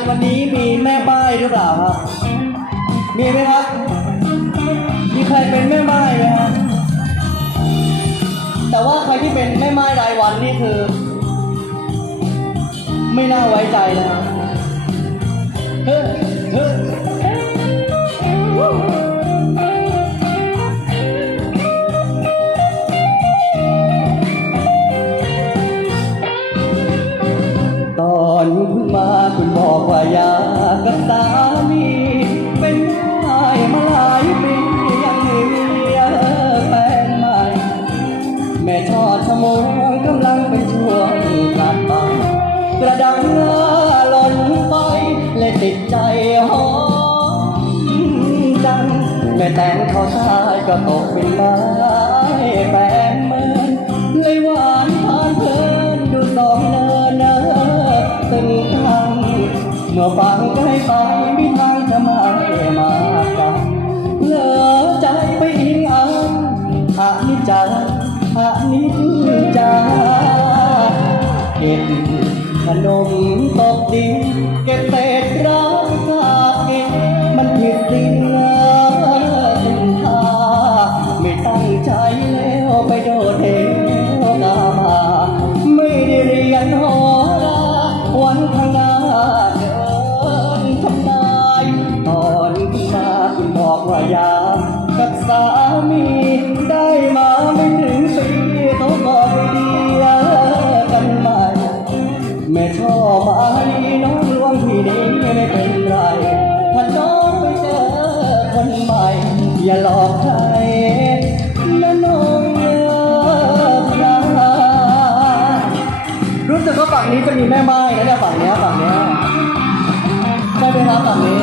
านวันนี้มีแม่บ้ายหรือเปล่าครับ มีไหมครับ มีใครเป็นแม่บ้ายไหมฮะแต่ว่าใครที่เป็นแม่ไม้รายวันนี่คือ ไม่น่าไว้ใจนะครับเฮ้ยเฮ้ย แต่งเขาชายก็ตกเป็นไม้แปลงเหมือนเลยหวานทานเพลินดูสองเนินเนอตึงทังเมื่อฟังใกล้ไปไม่ทางจะมามากันเผลอใจไปอิงอังอนิจจาอนิจจาเก็บขนมตกดิน มีได้มาไม่ถึงปีเขาก็ไปเดียกันใหม่แม่ชอบมาลีน้องลวงที่นี้ไม่เป็นไรถ้าน้องไปเจอคนใหม่ อย่าหลอกใครนะน้องเลิกรารู้สึกว่าฝั่งนี้จะมีแม่ไม้นะเนี่ยฝั่งเนี้ยฝั่งเนี้ยใช่ไหมครับฝั่งนี้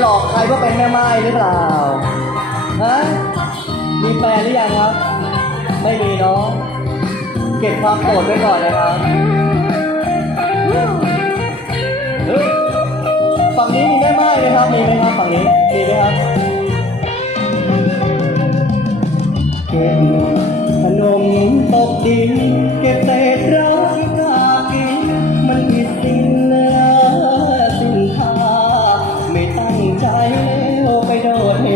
หลอกใครว่าเป็นแม่ไม้หรือเปล่า ฮะ มีแฟนหรือยังครับ ไม่มีเนาะ เก็บความโสดไว้ก่อนนะครับฝั่งนี้มีแม่ไม้ไหมครับ มีไหมครับฝั่งนี้ มีไหมครับเก็บขนมตกดิน ใจแล้วไปโดดเห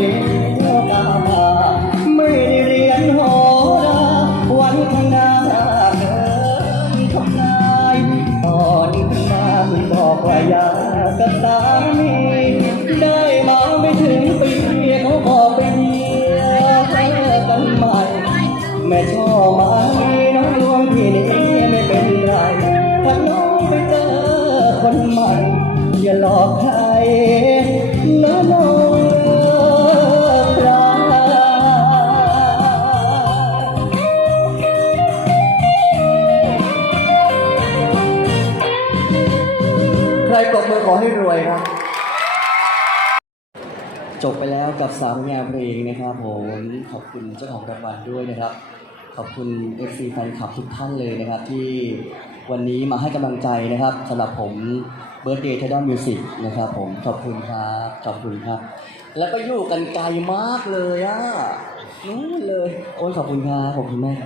วกามาไม่ได้เรียนโหราวันข้างหน้าเดินทำนายตอนขึ้นมาคุณบอกว่าอยากกับสามีได้มาไม่ถึงปีเขาบอกไปเดียวกันใหม่แม่ชอบ ใครปรบมือขอให้รวยครับ จบไปแล้วกับสามงานเพลงนะครับผมขอบคุณเจ้าของรางวัลด้วยนะครับ ขอบคุณ FC แฟนคลับทุกท่านเลยนะครับ ที่วันนี้มาให้กำลังใจนะครับสำหรับผม Birthday t i d a l Music นะครับผมขอบคุณครับขอบคุณครับ แล้วก็อยู่กันไกลมากเลยอะนู้นเลย โอ้ยขอบคุณครับขอบคุณมาก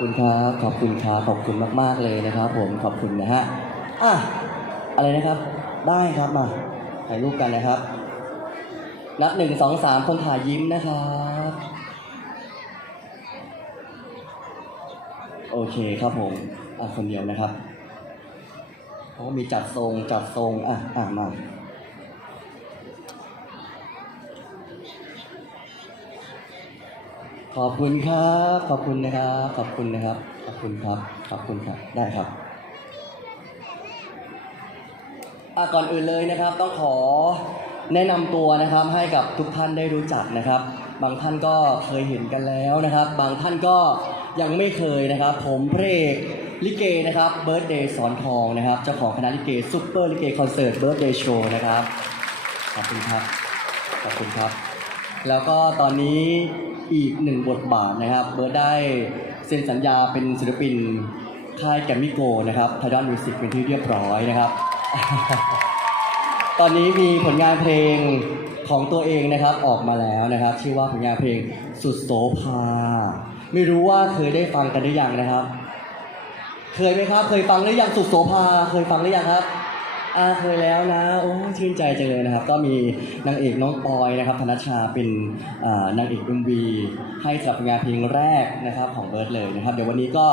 คุณครับขอบคุณครับขอบคุณมาก ๆเลยนะครับ ผมขอบคุณนะฮะอะอะไรนะครับ ได้ครับมาถ่ายรูปกันนะครับ นับหนึ่งสองสามคนถ่ายยิ้มนะครับ โอเคครับผมอะคนเดียวนะครับเพราะว่ามีจัดทรงจัดทรงอะอะมา ขอบคุณครับ ขอบคุณนะครับ ขอบคุณนะครับ ขอบคุณครับ ขอบคุณครับ ได้ครับอะก่อนอื่นเลยนะครับต้องขอแนะนำตัวนะครับให้กับทุกท่านได้รู้จักนะครับ บางท่านก็เคยเห็นกันแล้วนะครับ บางท่านก็ยังไม่เคยนะครับ ผมเพระเอกลิเกนะครับเบิร์ดเดย์สอนทองนะครับเจ้าของคณะลิเกซุปเปอร์ลิเกคอนเสิร์ตเบิร์ดเดย์โชว์นะครับขอบคุณครับขอบคุณครับ แล้วก็ตอนนี้อีกหนึ่งบทบาทนะครับ เบิร์ดได้เซ็นสัญญาเป็นศิลปินค่ายแกมมิโกนะครับไทดอนมิวสิกเป็นที่เรียบร้อยนะครับ ตอนนี้มีผลงานเพลงของตัวเองนะครับออกมาแล้วนะครับ ชื่อว่าผลงานเพลงสุดโสภา ไม่รู้ว่าเคยได้ฟังกันหรือยังนะครับ เคยไหมครับ เคยฟังหรือยังสุดโสภา เคยฟังหรือยังครับ อาเคยแล้วนะโอ้ชื่นใจจังเลยนะครับ ก็มีนางเอกน้องปอยนะครับธนชาเป็นนางเอกดมวีให้สำหรับงานเพลงแรกนะครับของเบิร์ดเลยนะครับ เดี๋ยววันนี้ก็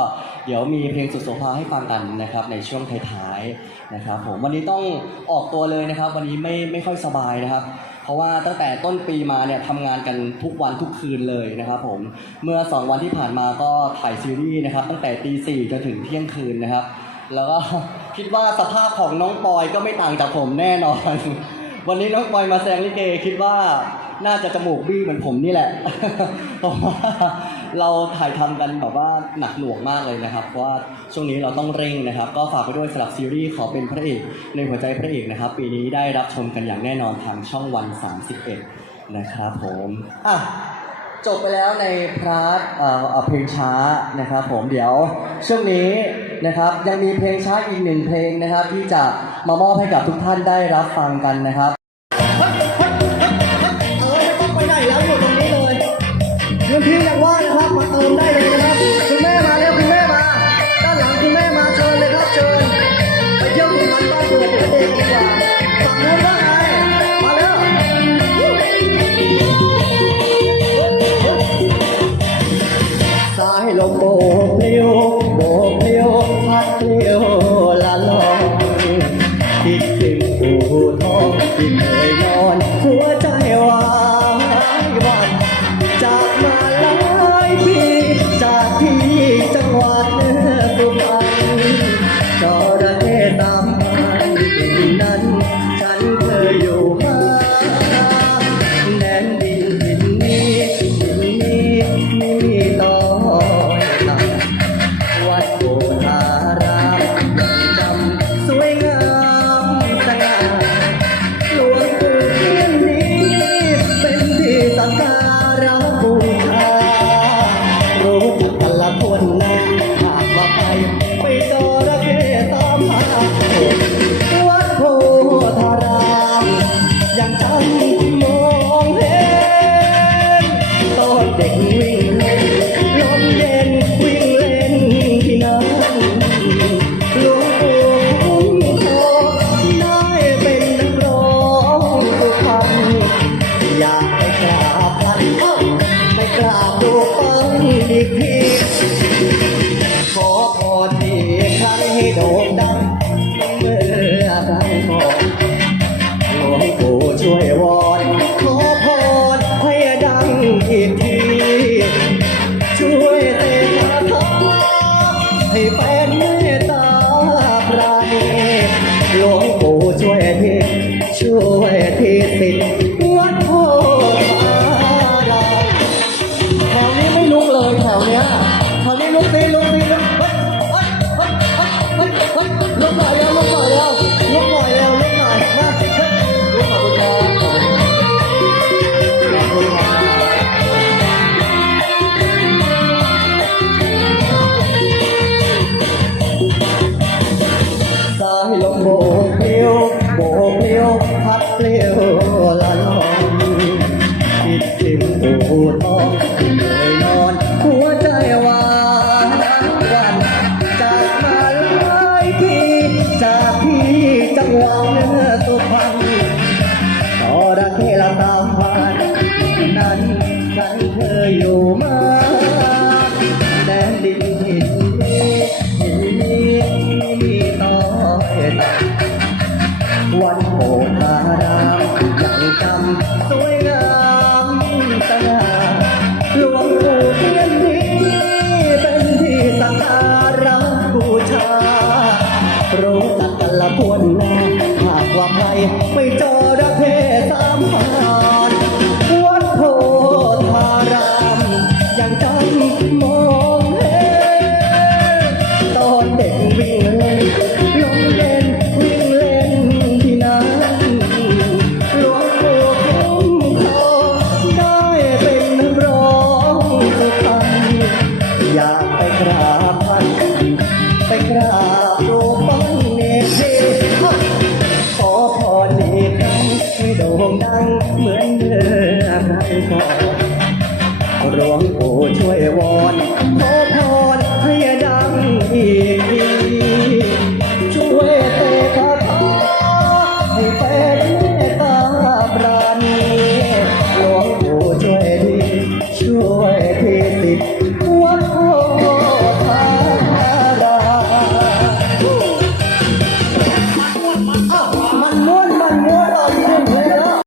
เดี๋ยวมีเพลงสุดโสภาให้ฟังกันนะครับในช่วงท้ายๆนะครับผมวันนี้ต้องออกตัวเลยนะครับ วันนี้ไม่ไม่ค่อยสบายนะครับเพราะว่าตั้งแต่ต้นปีมาเนี่ยทำงานกันทุกวันทุกคืนเลยนะครับผมเมื่อ 2 วันที่ผ่านมาก็ถ่ายซีรีส์นะครับตั้งแต่ตีสี่จนถึงเที่ยงคืนนะครับ แล้วก็ คิดว่าสภาพของน้องปอยก็ไม่ต่างจากผมแน่นอน วันนี้น้องปอยมาแสดงลิเกคิดว่าน่าจะจมูกบี้เหมือนผมนี่แหละเพราะว่าเราถ่ายทำกันแบบว่าหนักหน่วงมากเลยนะครับ เพราะว่าช่วงนี้เราต้องเร่งนะครับ ก็ฝากไปด้วยสำหรับซีรีส์ขอเป็นพระเอกในหัวใจพระเอกนะครับ ปีนี้ได้รับชมกันอย่างแน่นอนทางช่องวัน 31 นะครับผมอะจบไปแล้วในพาร์ทเอ่อเอ่อเพลงช้านะครับผมเดี๋ยวช่วงนี้ นะครับ ยังมีเพลงช้าอีกหนึ่งเพลงนะครับ ที่จะมามอบให้กับทุกท่านได้รับฟังกันนะครับเออไม่ต้องไปไหนแล้วอยู่ตรงนี้เลยพื้นที่ยังว่างนะครับมาเติมได้เลยนะครับคุณแม่มาแล้วคุณแม่มา ด้านหลังคุณแม่มาเชิญเลยครับเชิญไปเที่ยวที่มันบ้านเกิดเองดีกว่าฝั่งนู้นว่าไงมาแล้วสายลมโบกปลิว โด่งดังเมื่อครั้งก่อนหลวงปู่ช่วยวอน ขอพรให้ดังอีกที ช่วยเตะมาทอให้เป็นเมตตาปรหลวงปู่ช่วยทีช่วยทีสิทธิ์ จังหวัดสุพรรณต่อรักเทละตามผ่านนั้นฉันเคยอยู่มาแดนดินถิ่นนี้ที่มีมีต่อยต่วันโผคารามยังจำ